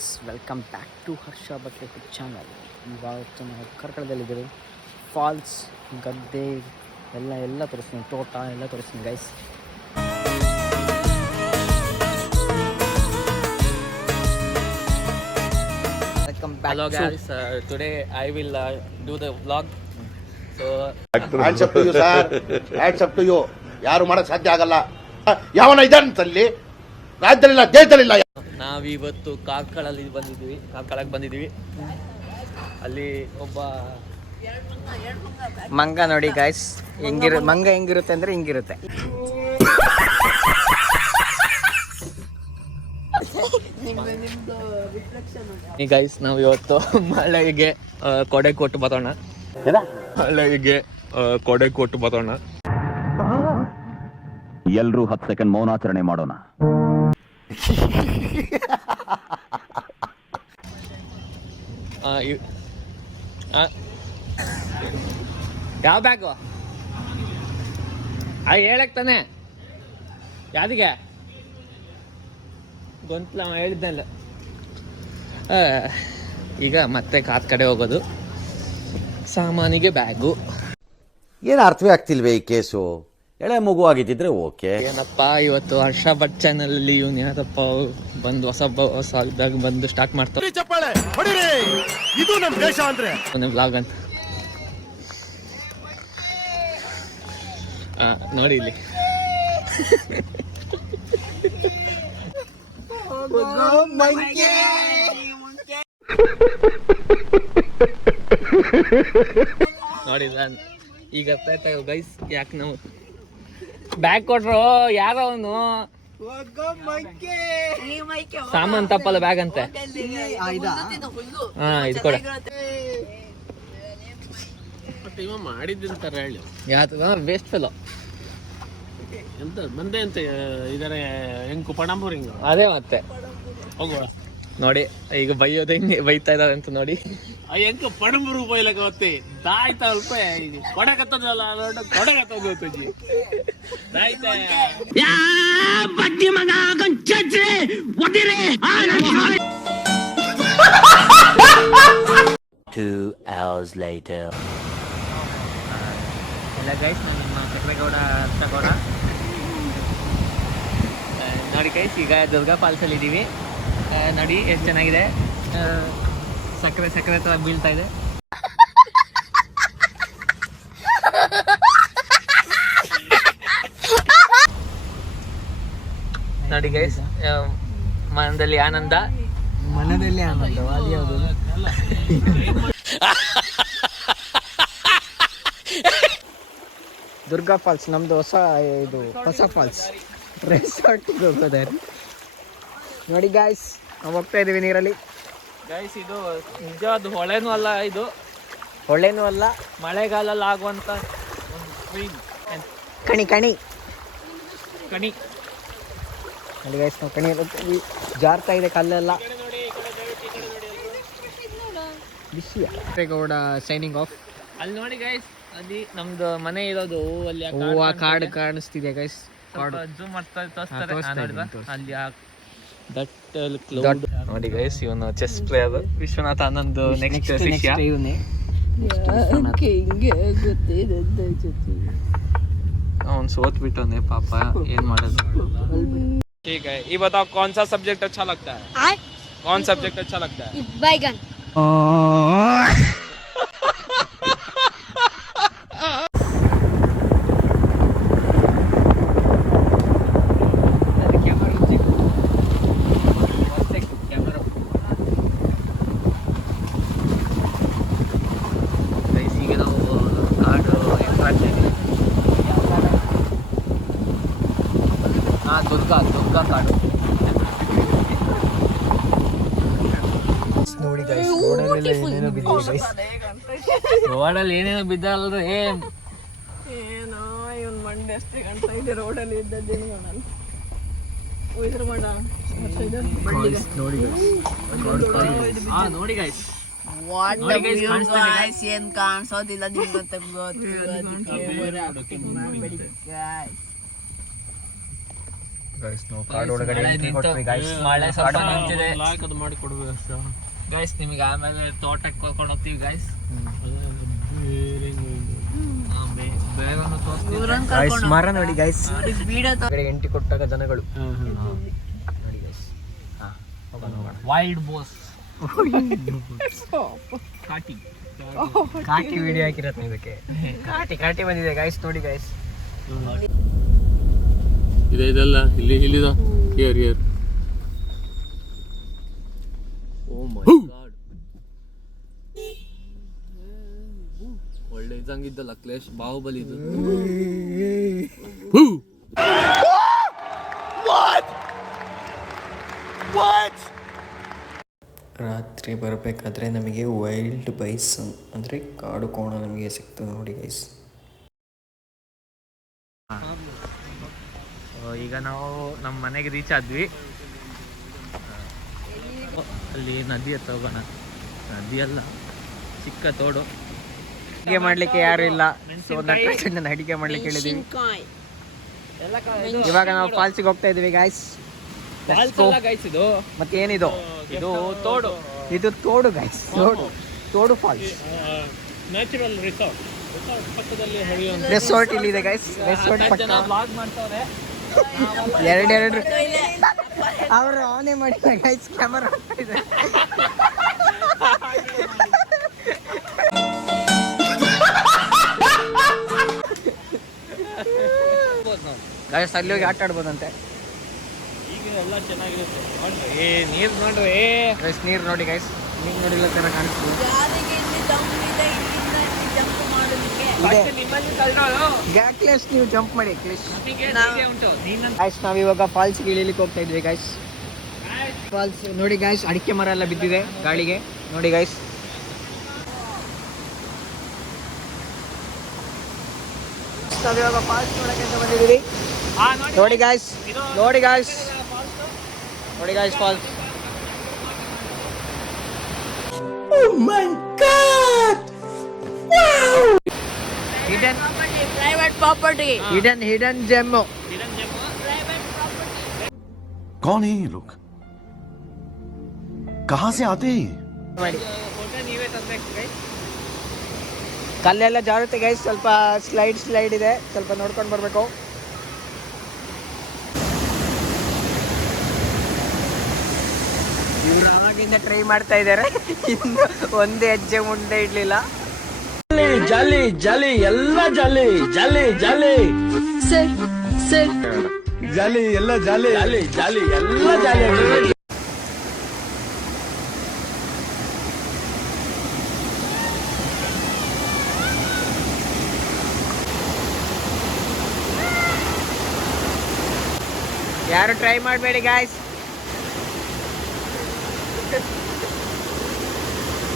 Friends, welcome back to Harsha Batle channel. ಇವತ್ತು ನಾವು ಕಾರ್ಕಳದಲ್ಲಿದ್ದೀವಿ. Falls, ಗದ್ದೆ ಎಲ್ಲ ತೋರಿಸ್ತೀನಿ, ತೋಟ ಎಲ್ಲ ತೋರಿಸ್ತೀನಿ guys. Welcome back. Hello guys, today I will do the vlog. So hands up to you sir, hands up to you. ಯಾರು ಮಾಡಕ್ ಸಾಧ್ಯ ಆಗಲ್ಲ. ಯಾವನ ಇದ್ದಾನಂತಲ್ಲಿ ರಾಜ್ಯದಲ್ಲಿಲ್ಲ, ದೇಶದಲ್ಲಿಲ್ಲ. ನಾವಿವತ್ತು ಕಾರ್ಕಳಕ್ಕೆ ಬಂದಿದ್ದೀವಿ. ಅಲ್ಲಿ ಒಬ್ಬ ಮಂಗ ನೋಡಿ ಗೈಸ್, ಮಂಗ ಹೆಂಗಿರುತ್ತೆ ಅಂದ್ರೆ ಹಿಂಗಿರುತ್ತೆ. ಈ ಗೈಸ್ ನಾವು ಇವತ್ತು ಮಳೆಗೆ ಕೊಡೆ ಕೊಟ್ಟು ಬರೋಣ. ಎಲ್ರೂ 10 ಸೆಕೆಂಡ್ ಮೌನಾಚರಣೆ ಮಾಡೋಣ. ಯಾವ ಬ್ಯಾಗು ಹೇಳಕ್ ತಾನೆ? ಯಾವ್ದಿಗೆ ಗೊಂತ್ಲ ಹೇಳಿದ್ದಲ್ಲ. ಈಗ ಮತ್ತೆ ಕಾತ್ ಕಡೆ ಹೋಗೋದು. ಸಾಮಾನಿಗೆ ಬ್ಯಾಗು. ಏನು ಅರ್ಥವೇ ಆಗ್ತಿಲ್ವೇ ಈ ಕೇಸು? ಎಳೆ ಮಗು ಆಗಿದ್ದಿದ್ರೆ ಓಕೆ. ಏನಪ್ಪ ಇವತ್ತು ಹರ್ಷ ಭಟ್ ಚಾನಲ್ ಅಲ್ಲಿ ಇವನು ಯಾಕಪ್ಪ ಬಂದು ಹೊಸ ಇದಾಗ ಬಂದು ಸ್ಟಾರ್ಟ್ ಮಾಡ್ತಾರೆ ಇದು ನಮ್ಮ ದೇಶ ಅಂದ್ರೆ ವ್ಲಾಗ್ ಅಂತ. ನೋಡಿ ಇಲ್ಲಿ ನೋಡಿ ಈಗ ಗೈಸ್, ಯಾಕೆ ನಾವು ಬ್ಯಾಗ್ ಕೊಟ್ರು ಯಾರೋ ಅವನು ಸಾಮಾನ್ ತಪ್ಪಲ್ಲ ಬ್ಯಾಗ್ ಅಂತೆ. ಇದು ಕೊಡ ಮಾಡಿದ್ದಂತಾರ ಹೇಳಿ. ವೇಸ್ಟ್ ಫೆಲೋ ಎಂತ ಬಂದೆ ಅಂತ ಇದರ ಹೆಂಗ್ ಪಣಂಬೂರಿಂಗ್ ಅದೇ ಮತ್ತೆ ಹೋಗುವ. ನೋಡಿ ಈಗ ಬೈಯೋದು ಹೆಂಗೆ ಬೈತಾ ಇದಾರೆ ಅಂತ ನೋಡಿ. ಹೆಂಗ ಪಣಂಬೂರು ಬೈಲಕ್ಕ ಮತ್ತೆ ದಾಯ್ತಾ ಅಲ್ಪ ಕೊಡಕತ್ತದಲ್ಲ ಕೊಡಕತ್ತಜ್ಜಿ ದಾಯ್ತಾ ಬಡ್ಡಿ ಮಗ Two hours later. ಎಲ್ಲ ಗೈಸ್, ನಮ್ಮ ಸಕ್ಕರೆಗೌಡ ಅರ್ಥಗೌಡ ನೋಡಿ ಗೈಸ್, ಈಗ ದುರ್ಗಾ ಫಾಲ್ಸಲ್ಲಿ ಇದ್ದೀವಿ. ನೋಡಿ ಎಷ್ಟು ಚೆನ್ನಾಗಿದೆ, ಸಕ್ಕರೆ ತರ ಬೀಳ್ತಾ ಇದೆ. ನೋಡಿ ಗೈಸ್, ಮನದಲ್ಲಿ ಆನಂದ. ಅದು ಯಾವುದು? ದುರ್ಗಾ ಫಾಲ್ಸ್ ನಮ್ದು ಹೊಸ ಫಾಲ್ಸ್ ರೆಸಾರ್ಟಿಗೆ ಹೋಗೋದಾರೆ. ನೋಡಿ ಗಾಯ್ಸ್, ನಾವು ಹೋಗ್ತಾ ಇದೀವಿ ನೀರಲ್ಲಿ. ಗೈಸ್, ಇದು ನಿಜವಾದ ಹೊಳೆನೂ ಅಲ್ಲ, ಮಳೆಗಾಲಲ್ಲಿ ಆಗುವಂತ ಕಣಿ ಕಣಿ. ನೋಡಿ ಗೈಸ್, ನಾವು ಕಣಿ ಜಾರ್ತಾ ಇದೆ ಕಲ್ಲೆಲ್ಲ. Gowda signing off. ಅಲ್ಲಿ ನೋಡಿ ಗೈಸ್, ಅಲ್ಲಿ ನಮ್ದು ಮನೆ ಇರೋದು ಅಲ್ಲಿ ಹೂವ ಕಾಡು ಕಾಣಿಸ್ತಿದೆ ಗೈಸ್. ಜೂಮ್ ಮಾಡ್ತಾ ತೋರಿಸ್ತಾರೆ ಅಲ್ಲಿ. ನೋಡಿ ಗೈಸ್, ಇವನು chess player Vishwanath Anand next ಶಿಷ್ಯ. ಅವ್ನು ಸೋತ್ ಬಿಟ್ಟವನೆ ಪಾಪ, ಏನ್ ಮಾಡೋದು. ठीक है, ये बताओ कौन सा सब्जेक्ट अच्छा लगता है? कौन सब्जेक्ट अच्छा लगता है? बैगन. ದುರ್ಗಾ ಕಾಡು. ನೋಡಿ ಗೈಸ್, ರೋಡಲ್ಲಿ ಏನೇನೋ ಬಿದ್ದಲ್ರಿ. ಏನೋ ಇವನ್ ಮಂಡೆ ಅಷ್ಟೇ ಕಾಣ್ತಾ ಇದೆ ರೋಡಲ್ಲಿ ಇದ್ದದ್ದು. ನೋಡಿ ಗೈಸ್, ಏನ್ ಕಾಣಿಸೋದಿಲ್ಲ ನಿಮ್ಗಂತ ಗೊತ್ತು. ಗೈಸ್ ನಾವು ಕಾಡು ಒಳಗಡೆ entry ಕೊಟ್ವಿ ಗೈಸ್. ಮಳೆ ಸ್ವಲ್ಪ ನಿಂತಿದೆ ಅದು ಮಾಡಿ ಕೊಡ್ಬೇಕು ಗೈಸ್. ನಿಮಗೆ ಆಮೇಲೆ ತೋಟಕ್ಕೆ ಕರ್ಕೊಂಡು ಹೋಗ್ತೀವಿ ಗೈಸ್. ಬೇಗನೆ ತೋರಿಸ್ತೀವಿ ಗೈಸ್ ಮರ ನೋಡಿ ಗೈಸ್. ಎಂಟ್ರಿ ಕೊಟ್ಟಾಗ ಜನಗಳು ನೋಡಿ ಗೈಸ್. ವೈಲ್ಡ್ ಬೋಸ್ ಕಾಟಿ ಕಾಟಿ ವಿಡಿಯೋ ಹಾಕಿರತ್ತೆ ಇದಕ್ಕೆ. ಕಾಟಿ ಬಂದಿದೆ ಗೈಸ್ ನೋಡಿ ಗೈಸ್. ಇದೆಲ್ಲ ಇಲ್ಲಿದ ಹಿಯರ್ ಓ ಮೈ ಗಾಡ್. ಒಳ್ಳೆ ಇದಂಗಿದ್ದಲ್ಲ ಕ್ಲೇಶ್ ಬಾಹುಬಲಿ ಇದು. ರಾತ್ರಿ ಬರಬೇಕಾದ್ರೆ ನಮಗೆ ವೈಲ್ಡ್ ಬೈಸನ್ ಅಂದರೆ ಕಾಡು ಕೋಣ ನಮಗೆ ಸಿಗ್ತದೆ ನೋಡಿ ಗೈಸ್. ಈಗ ನಾವು ನಮ್ಮ ಮನೆಗೆ ರೀಚ್ ಆದ್ವಿ. ಅಲ್ಲಿ ನದಿ ಹತ್ರ ಹೋಗೋಣ. ನದಿ ಅಲ್ಲ, ಚಿಕ್ಕ ತೋಡು. ಅಡಿಗೆ ಮಾಡ್ಲಿಕ್ಕೆ ಯಾರು ಇಲ್ಲ, ಸೊ ನಟರಾಜನ ಅಡಿಗೆ ಮಾಡ್ಲಿಕ್ಕೆ ಹೇಳಿದೀವಿ. ಇವಾಗ ನಾವು ಫಾಲ್ಸಿಗೆ ಹೋಗ್ತಾ ಇದೀವಿ ಗೈಸ್. ಇದು ಮತ್ತೆ ಏನಿದು? ಇದು ತೋಡು. ಇದು ತೋಡು ಗೈಸ್. ತೋಡು ಫಾಲ್ಸ್ ನ್ಯಾಚುರಲ್ ರಿಸಾರ್ಟ್ ಪಕ್ಕದಲ್ಲಿ ಹರಿಯುವಂತ ರೆಸಾರ್ಟ್ ಇಲ್ಲಿದೆ ಗೈಸ್. ರೆಸಾರ್ಟ್ ಪಕ್ಕ ಬ್ಲಾಗ್ ಮಾಡ್ತಾವ್ರೆ. ಎರಡು ಅವರು ಆನೇ ಮಾಡಿದ ಗೈಸ್. ಕ್ಯಾಮರಾ ಇದೆ ಗೈಸ್. ಅಲ್ಲಿ ಹೋಗಿ ಆಟ ಆಡ್ಬೋದಂತೆ. ಈಗ ಎಲ್ಲ ಚೆನ್ನಾಗಿರುತ್ತೆ. ನೀರ್ ನೋಡ್ರಿ ಗೈಸ್. ನೀರು ನೋಡಿ ಗೈಸ್. ನೀರು ನೋಡಿಲ್ಲ ತರ ಕಾಣಿಸ್ತು. ಕ್ಲೇಶ್ ನೀವು ಜಂಪ್ ಮಾಡಿ ಕ್ಲೇಶ್. ಗೈಸ್ ನಾವಿವಾಗ ಫಾಲ್ಸ್ಗೆ ಇಳಿಲಿಕ್ಕೆ ಹೋಗ್ತಾ ಇದ್ವಿ ಗೈಸ್. ಫಾಲ್ಸ್ ನೋಡಿ ಗೈಸ್. ಅಡಿಕೆ ಮರ ಎಲ್ಲ ಬಿದ್ದಿದೆ ಗಾಳಿಗೆ ನೋಡಿ ಗೈಸ್. ನಾವಿವಾಗ ಫಾಲ್ಸ್ ನೋಡಕ್ಕೆ ಅಂತ ಬಂದಿದ್ದೀವಿ. ನೋಡಿ ಗೈಸ್, ನೋಡಿ ಗೈಸ್, ನೋಡಿ guys falls. Private property. Hidden gem. कौन है ये लोग? कहाँ से आते हैं? ಕಲ್ಲೆಲ್ಲ ಜಾರುತ್ತೆ ಗೈಸ್. ಸ್ವಲ್ಪ ಸ್ಲೈಡ್ ಇದೆ, ಸ್ವಲ್ಪ ನೋಡ್ಕೊಂಡು ಬರಬೇಕು. ಇವ್ರು ಅವಾಗಿಂದ ಟ್ರೈ ಮಾಡ್ತಾ ಇದ್ದಾರೆ. ಇನ್ನು ಒಂದೇ ಹೆಜ್ಜೆ ಮುಂದೆ ಇಡ್ಲಿಲ್ಲ. ಜಾಲಿ ಜಾಲಿ ಎಲ್ಲ ಜಾಲಿ ಜಾಲಿ ಜಾಲಿ ಸರ್ ಸರ್ ಜಾಲಿ ಎಲ್ಲ ಜಾಲಿ ಜಾಲಿ ಜಾಲಿ ಎಲ್ಲ ಜಾಲಿ. ಯಾರು ಟ್ರೈ ಮಾಡಬೇಡಿ ಗಾಯ್ಸ್.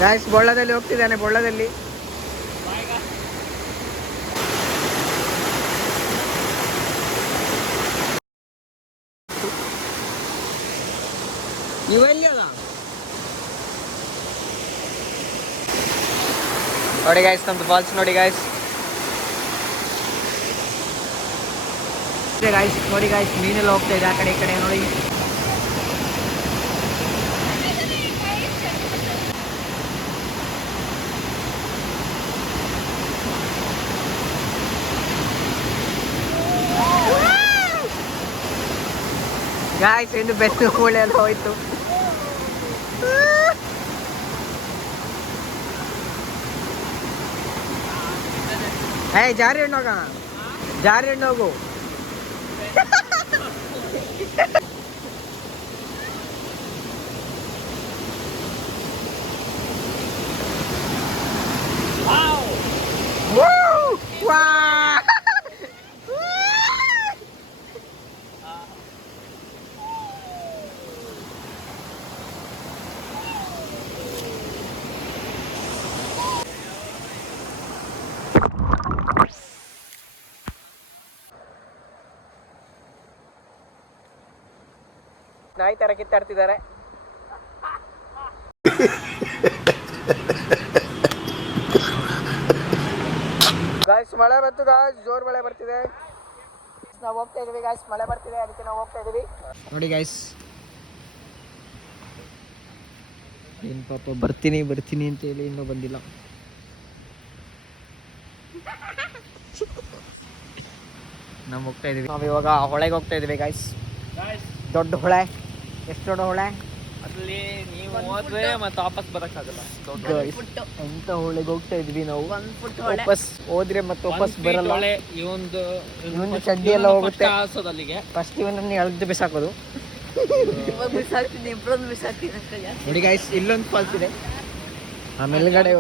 ಗಾಯ್ಸ್ ಬೊಳ್ಳದಲ್ಲಿ ಹೋಗ್ತಿದ್ದಾನೆ. ಬೊಳ್ಳದಲ್ಲಿ ಇವೆಲ್ಲಿ ಅಲ್ಲ ನೋಡಿ ಗಾಯ್ಸ್. ನಮ್ದು ಫಾಲ್ಸ್ ನೋಡಿ ಗಾಯ್ಸ್. ಗಾಯ್ಸ್ ನೋಡಿ ಗಾಯ್ಸ್. ಮೀನೆಲ್ಲ ಹೋಗ್ತಾ ಇದೆ ಆ ಕಡೆ ಈ ಕಡೆ ನೋಡಿ. ಗಾಯ್ಸ್ ಎಂದು ಬೆನ್ನು ಮೂಳೆ ಎಲ್ಲ ಹೋಯ್ತು. ಜಾರಿ ಹಣ್ಣು ಹೋಗೋಣ. ಜಾರಿ ಹಣ್ಣು ಹೋಗು. ನಾಯಿ ತರ ಕಿತ್ತಾಡ್ತಿದ್ದಾರೆ. ಗಾಯ್ಸ್ ಮಳೆ ಬಂತು ಗಾಯ್ಸ್. ಜೋರ್ ಮಳೆ ಬರ್ತಿದೆ. ನಾವು ಹೋಗ್ತಾ ಇದೀವಿ ಗಾಯ್ಸ್, ಮಳೆ ಬರ್ತಿದೆ ಅದಕ್ಕೆ ನಾವು ಹೋಗ್ತಾ ಇದೀವಿ. ನೋಡಿ ಗಾಯ್ಸ್, ಏನು ಪಾಪ ಬರ್ತೀನಿ ಅಂತ ಹೇಳಿ ಇನ್ನೂ ಬಂದಿಲ್ಲ. ನಾವು ಹೋಗ್ತಾ ಇದೀವಿ. ನಾವು ಇವಾಗ ಹೊಳೆಗೆ ಹೋಗ್ತಾ ಇದೀವಿ ಗಾಯ್ಸ್. ದೊಡ್ಡ ಹೊಳೆ. ಎಷ್ಟು ದೊಡ್ಡ ಹೊಳೆ? ಅಲ್ಲಿ ನೀವು ಹೋದ್ರೆ ಮತ್ತೆ ವಾಪಸ್ ಬರಕ್ಕಾಗಲ್ಲ. ಎಂತ ಹೊಳೆಗೆ ಹೋಗ್ತಾ ಇದ್ವಿ ನಾವು. ವಾಪಸ್ ಹೋದ್ರೆ ಮತ್ತೆ ವಾಪಸ್ ಬರಲ್ಲ. ಇವೊಂದು ಚಡ್ಡಿ ಎಲ್ಲ ಹೋಗುತ್ತೆ. ಅಲ್ಲಿಗೆ ಫಸ್ಟ್ ಇವನನ್ನು ಎಳ್ದು ಬಿಸಾಕೋದು. ನೋಡಿ ಗೈಸ್, ಇಲ್ಲೊಂದು ಫಾಲ್ಸ್ ಇದೆ. ಆ ಮೇಲ್ಗಡೆ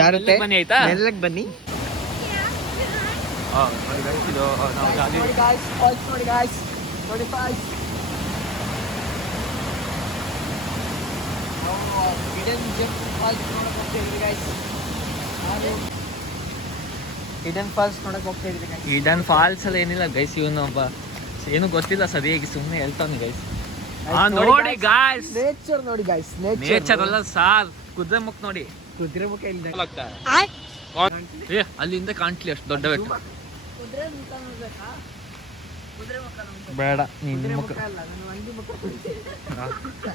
ಜಾರುತ್ತೆ. ಮೆಲ್ಲಗೆ ಬನ್ನಿ. ನೋಡಿ ಗಾಯ್ಸ್, ಫಾಲ್ಸ್ ನೋಡಿ ಗಾಯ್ಸ್, ನೋಡಿ ಫಾಲ್ಸ್. ಹಿಡನ್ ಫಾಲ್ಸ್ ನೋಡಕ್ ಹೋಗ್ತಾ ಇದ್ವಿ ಗೈಸ್. ಹಿಡನ್ ಫಾಲ್ಸ್ ಅಲ್ಲಿ ಏನಿಲ್ಲ ಗೈಸ್, ಇವನು ಒಬ್ಬ ಏನು ಗೊತ್ತಿಲ್ಲ ಸರಿಯಾಗಿ ಸುಮ್ಮನೆ ಹೇಳ್ತಾನೆ ಗೈಸ್. ನೋಡಿ ಗಾಯ್ಸ್, ನೇಚರ್ ನೋಡಿ ಗಾಯ್ಸ್, ನೇಚರ್ ಅಲ್ಲ ಸಾರ್, ಕುದುರೆ ಮುಖ ನೋಡಿ. ಕುದುರೆ ಮುಖ ಇಲ್ಲ, ಅಲ್ಲಿಂದ ಕಾಣ್ಲಿ ಅಷ್ಟು ದೊಡ್ಡ ಬೆಟ್ಟ. ಬೇಡ, ನಿನ್ನ ಮುಖ,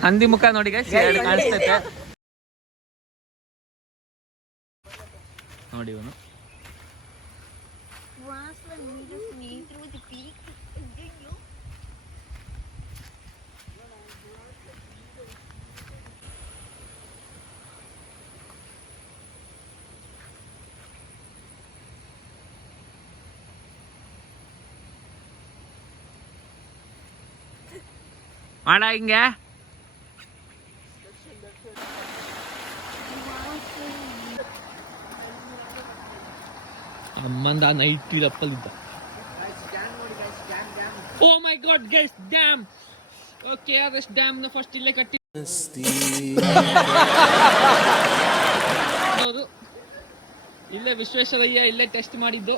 ಹಂದಿ ಮುಖ ನೋಡಿ ಗೈಸ್, ಎರಡು ಕಾಣಿಸ್ತೈತೆ ನೋಡಿ. ಇವನು ಮಾಡ ಹಿಂಗೆ. ಅಮ್ಮಂದ ನೈಟ್ ಇರಪ್ಪಲ್ಲಿದ್ದ. Oh my god guys, dam. Okay, R S. Dam ನ ಫಸ್ಟ್ ಇಲ್ಲೇ ಕಟ್ಟಿ. ಹೌದು, ಇಲ್ಲೇ ವಿಶ್ವೇಶ್ವರಯ್ಯ ಇಲ್ಲೇ ಟೆಸ್ಟ್ ಮಾಡಿದ್ದು.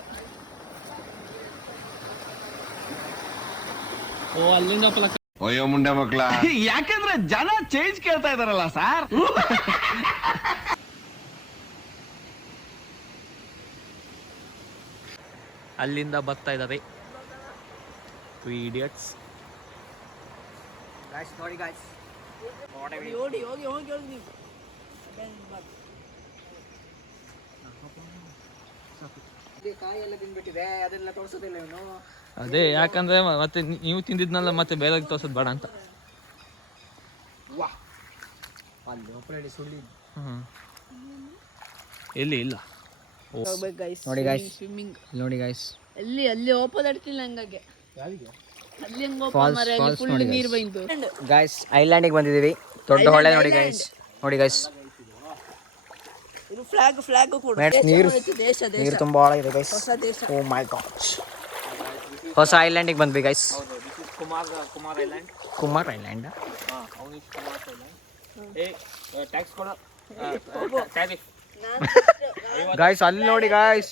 ಓ, ಅಲ್ಲಿಂದ ಫಲಕ. ಅಯ್ಯೋ ಮುಂಡೆ ಮಕ್ಕಳ, ಯಾಕಂದ್ರೆ ಜನ ಚೇಂಜ್ ಕೇಳ್ತಾ ಇದಾರಲ್ಲ ಸರ್. ಅಲ್ಲಿಂದ ಬರ್ತಾ ಇದ್ದಾರೆ ಇಡಿಯಟ್ಸ್. ಗಾಯ್ಸ್ ನೋಡಿ ಗಾಯ್ಸ್, ಕಾಯಿ ಎಲ್ಲ ತಿನ್ಬಿಟ್ಟಿದೆ, ಅದೆಲ್ಲ ತೋರಿಸೋದಿಲ್ಲ ಇವನು. ಅದೇ ಯಾಕಂದ್ರೆ ಮತ್ತೆ ನೀವು ತಿಂದಿದ್ನಲ್ಲ, ಮತ್ತೆ ಬೇರೆ ತೋರ್ಸೋದು ಬೇಡ ಅಂತ. ಎಲ್ಲಿ ಇಲ್ಲ. ನೋಡಿ ಗಾಯ್ಸ್, ನೋಡಿ ಗಾಯ್ಸ್, ಅಲ್ಲಿ ಓಪನ್ ಆಡ್ತಿಲ್ಲ ಹಂಗಾಗಿ. ಅಲ್ಲಿ ಹೆಂಗ್ ಓಪನ್ ಫಾಲ್ಸ್ ಮಾರೆ, ಅಲ್ಲಿ ಫುಲ್ ನೀರು ಬೈಂತು. ಗಾಯ್ಸ್, ಐಲ್ಯಾಂಡಿಗೆ ಬಂದಿದ್ದೀವಿ. ದೊಡ್ಡ ಹೊಳೆ ನೋಡಿ ಗಾಯ್ಸ್, ನೋಡಿ ಗಾಯ್ಸ್. ಇದು ಫ್ಲಾಗ್ ಕೂಡ ನೀರು ತುಂಬಾ ಆಳ ಇದೆ ಗೈಸ್. ಓ ಮೈ ಗಾಡ್, ಹೊಸ ಐಲ್ಯಾಂಡಿಗೆ ಬಂದ್ವಿ ಗೈಸ್. ಕುಮಾರ್ ಐಲ್ಯಾಂಡ್. ಗಾಯ್ಸ್ ಅಲ್ಲಿ ನೋಡಿ ಗಾಯ್ಸ್,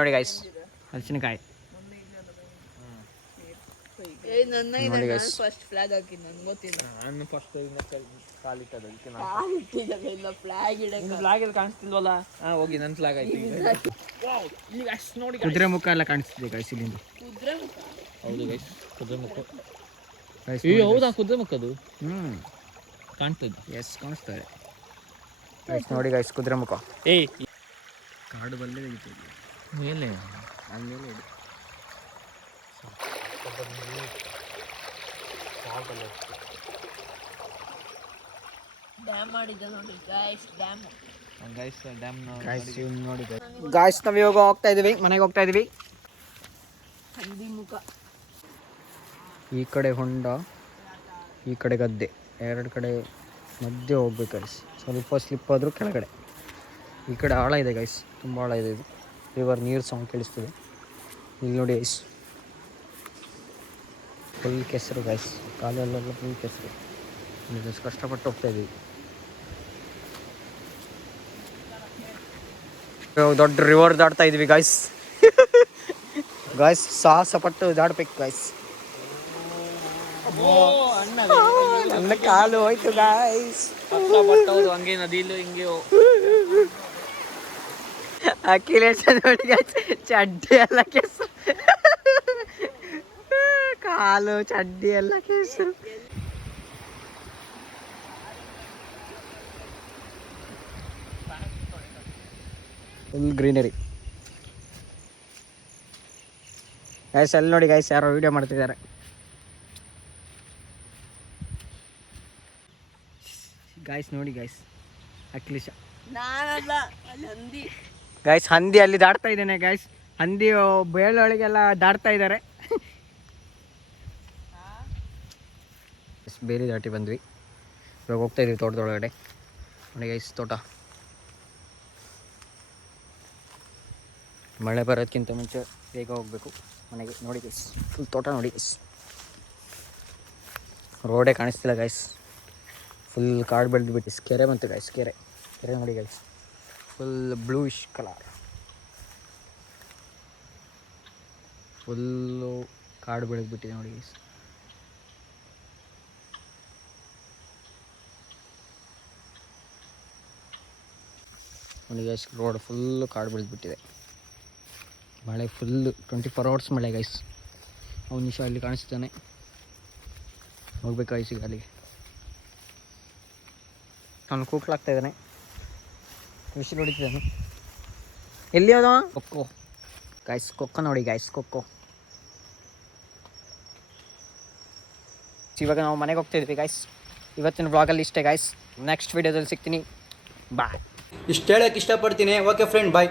ನೋಡಿ ಗಾಯ್ಸ್, ಹಲಸಿನಕಾಯಿ ನೋಡಿ ಗೈಸ್. ಫಸ್ಟ್ ಫ್ಲಾಗ್ ಹಾಕಿ ನನ್ಗೆ ಗೊತ್ತಿಲ್ಲ. ನಾನು ಫಸ್ಟ್ ಕಾಲಿಟ್ಟದ ಫ್ಲಾಗ್ ಇಡಕ್ಕೆ ಫ್ಲಾಗ್ ಎಲ್ಲ ಕಾಣಿಸ್ತಿಲ್ವಲ್ಲ. ಹೋಗಿ ನನ್ನ ಫ್ಲಾಗ್ ಆಯ್ತು. ಇಲ್ಲಿ ಅಷ್ಟು ನೋಡಿ ಕುದುರೆ ಮುಖ ಎಲ್ಲ ಕಾಣಿಸ್ತಿದೆ ಗೈಸ್ ಇಲ್ಲಿಂದ. ಕುದುರೆ ಮುಖ. ಹೌದು ಗೈಸ್, ಕುದುರೆ ಮುಖ. ಗೈಸ್ ಹೌದಾ, ಕುದುರೆ ಮುಖ ಅದು ಕಾಣ್ತದೆ. ಎಸ್ ಕಾಣಿಸ್ತಾ ಇದೆ ಗೈಸ್, ನೋಡಿ ಗೈಸ್, ಕುದುರೆ ಮುಖ. ಏಯ್, ಕಾಡು ಬಲ್ಲೆ ತೆಗಿತೀವಿ ಮೇಲೆ ಅಲ್ಲಿ ಮೇಲೆ ಇದೆ. ಡ್ಯಾಮ್ ಮಾಡಿದ್ದ ನೋಡಿ ಗಾಯ್ಸ್, ಡ್ಯಾಮ್. ಗೈಸ್, ಡ್ಯಾಮ್ ನೋಡಿ ಗಾಯ್ಸ್, ನಾವು ಇವಾಗ ಹೋಗ್ತಾ ಇದೀವಿ, ಮನೆಗೆ ಹೋಗ್ತಾ ಇದೀವಿ. ಹಂದಿ ಮುಖ. ಈ ಕಡೆ ಹೊಂಡ, ಈ ಕಡೆ ಗದ್ದೆ, ಎರಡು ಕಡೆ ಮಧ್ಯೆ ಹೋಗ್ಬೇಕು ಗೈಸ್. ಸ್ವಲ್ಪ ಸ್ಲಿಪ್ ಆದರೂ ಕೆಳಗಡೆ. ಈ ಕಡೆ ಆಳ ಇದೆ ಗೈಸ್, ತುಂಬ ಆಳ ಇದೆ. ಇದು ರಿವರ್ ನೀರು ಸೌಂಡ್ ಕೇಳಿಸ್ತದೆ. ಇಲ್ಲಿ ನೋಡಿ ಗೈಸ್, ಫುಲ್ ಕೆಸರು ಗೈಸ್, ಕಾಲೆಲ್ಲ ಫುಲ್ ಕೆಸರು. ಗೈಸ್ ಕಷ್ಟಪಟ್ಟು ಹೋಗ್ತಾ ಇದ್ದೀವಿ. ದೊಡ್ಡ ರಿವರ್ ದಾಟ್ತಾ ಇದೀವಿ ಗಾಯ್ಸ್. ಗಾಯ್ಸ್ ಸಾಹಸ ಪಟ್ಟು ದಾಡ್ಬೇಕು ಗಾಯ್ಸ್. ನನ್ನ ಕಾಲು ಹೋಯ್ತು ಗಾಯ್ಸ್. ಹಂಗೆ ನದಿಲು ಹಿಂಗೆ ಅಖಿಲೇಶ್ ನೋಡಿ guys, ಚಡ್ಡಿ ಎಲ್ಲ ಕೆಸರು, ಕಾಲು ಚಡ್ಡಿ ಎಲ್ಲ ಕೆಸರು. Full greenery guys. ಅಲ್ಲಿ ನೋಡಿ ಗೈಸ್, ಯಾರೋ ವಿಡಿಯೋ ಮಾಡ್ತಿದ್ದಾರೆ. ಗಾಯ್ಸ್ ನೋಡಿ ಗಾಯ್ಸ್, ಅಖಿಲೇಶ ನಾನಲ್ಲ, ಅಲ್ಲಿ ಹಂದಿ. ಗಾಯ್ಸ್ ಹಂದಿ ಅಲ್ಲಿ ದಾಟ್ತಾ ಇದ್ದೇನೆ ಗಾಯ್ಸ್. ಹಂದಿ ಬೇಳೊಳಗೆಲ್ಲ ದಾಟ್ತಾ ಇದ್ದಾರೆ. ಬೇರೆ ದಾಟಿ ಬಂದ್ವಿ, ಇವಾಗ ಹೋಗ್ತಾ ಇದೀವಿ ತೋಟದೊಳಗಡೆ. ನೋಡಿ ಗೈಸ್, ತೋಟ ಮಳೆ ಬರೋದಕ್ಕಿಂತ ಮುಂಚೆ ಬೇಗ ಹೋಗಬೇಕು ಮನೆಗೆ. ನೋಡಿ ಗೈಸ್, ಫುಲ್ ತೋಟ ನೋಡಿ ಗೈಸ್. ರೋಡೇ ಕಾಣಿಸ್ತಿಲ್ಲ ಗೈಸ್, ಫುಲ್ ಕಾಡು ಬೆಳೆದ್ಬಿಟ್ಟು. ಕೆರೆ ಬಂತು ಗೈಸ್, ಕೆರೆ ನೋಡಿ guys, full bluish colour, full ಕಾಡು ಬೆಳೆದ್ಬಿಟ್ಟಿದೆ ನೋಡಿ ಗೈಸ್. ನೋಡಿ ಗೈಸ್, ರೋಡ್ ಫುಲ್ಲು ಕಾಡು ಬೆಳೆದ್ಬಿಟ್ಟಿದೆ. ಮಳೆ ಫುಲ್ಲು 24 hours ಮಳೆ ಗೈಸ್. ಅವ್ನು ನಿಮಿಷ ಅಲ್ಲಿ ಕಾಣಿಸ್ತಾನೆ, ಹೋಗ್ಬೇಕು ಗೈಸ್ ಈಗ ಅಲ್ಲಿಗೆ. ಅವನು ಕೂಕ್ಲಾಗ್ತಾ ಇದ್ದಾನೆ, ವಿಷಲ್ ಹೊಡಿತಿದ್ದಾನೆ. ಎಲ್ಲಿ ಹೋದ? ಕೊಕ್ಕೋ ಗಾಯ್ಸ್, ಕೊಕ್ಕೋ ನೋಡಿ ಗಾಯ್ಸ್, ಕೊಕ್ಕೋ. ಇವಾಗ ನಾವು ಮನೆಗೆ ಹೋಗ್ತಾ ಇದ್ವಿ ಗಾಯ್ಸ್. ಇವತ್ತಿನ ವ್ಲಾಗಲ್ಲಿ ಇಷ್ಟೇ ಗಾಯ್ಸ್. ನೆಕ್ಸ್ಟ್ ವೀಡಿಯೋದಲ್ಲಿ ಸಿಗ್ತೀನಿ, ಬಾಯ್. ಇಷ್ಟು ಹೇಳೋಕ್ಕೆ ಇಷ್ಟಪಡ್ತೀನಿ. ಓಕೆ ಫ್ರೆಂಡ್, ಬಾಯ್.